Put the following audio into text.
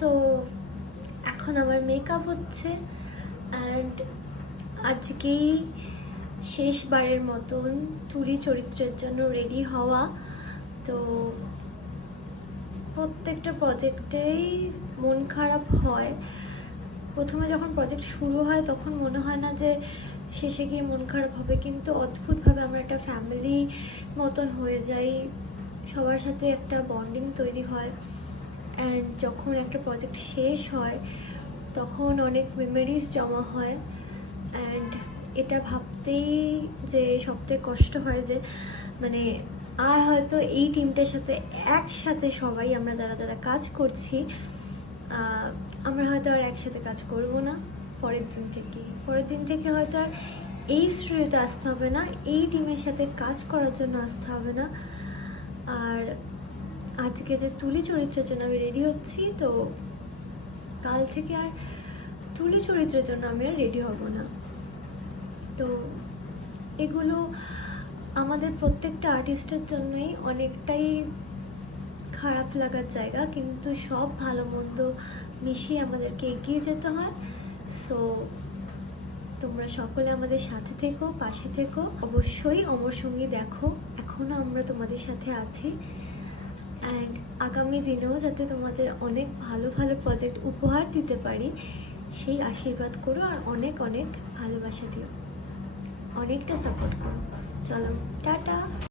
তো এখন আমার মেকআপ হচ্ছে অ্যান্ড আজকেই শেষবারের মতন তুলি চরিত্রের জন্য রেডি হওয়া। তো প্রত্যেকটা প্রজেক্টেই মন খারাপ হয়। প্রথমে যখন প্রজেক্ট শুরু হয় তখন মনে হয় না যে শেষে গিয়ে মন খারাপ হবে, কিন্তু অদ্ভুতভাবে আমরা একটা ফ্যামিলি মতন হয়ে যাই, সবার সাথে একটা বন্ডিং তৈরি হয়। অ্যান্ড যখন একটা প্রজেক্ট শেষ হয় তখন অনেক মেমোরিজ জমা হয়। অ্যান্ড এটা ভাবতেই যে সবথেকে কষ্ট হয় যে মানে আর হয়তো এই টিমটার সাথে একসাথে সবাই আমরা যারা যারা কাজ করছি আমরা হয়তো আর একসাথে কাজ করব না পরের দিন থেকে হয়তো আর এই স্টুডিওতে আসতে হবে না, এই টিমের সাথে কাজ করার জন্য আসতে হবে না। আর আজকে যে তুলি চরিত্রের জন্য আমি রেডি হচ্ছি, তো কাল থেকে আর তুলি চরিত্রের জন্য আমি আর রেডি হব না। তো এগুলো আমাদের প্রত্যেকটা আর্টিস্টের জন্যই অনেকটাই খারাপ লাগার জায়গা, কিন্তু সব ভালো মন্দ মিশিয়ে আমাদেরকে এগিয়ে যেতে হয়। সো তোমরা সকলে আমাদের সাথে থেকো, পাশে থেকো, অবশ্যই অমর সঙ্গী দেখো, এখনও আমরা তোমাদের সাথে আছি। অ্যান্ড আগামী দিনেও যাতে তোমাদের অনেক ভালো ভালো প্রজেক্ট উপহার দিতে পারি সেই আশীর্বাদ করো, আর অনেক অনেক ভালোবাসা দিও, অনেকটা সাপোর্ট করো। চলো, টাটা।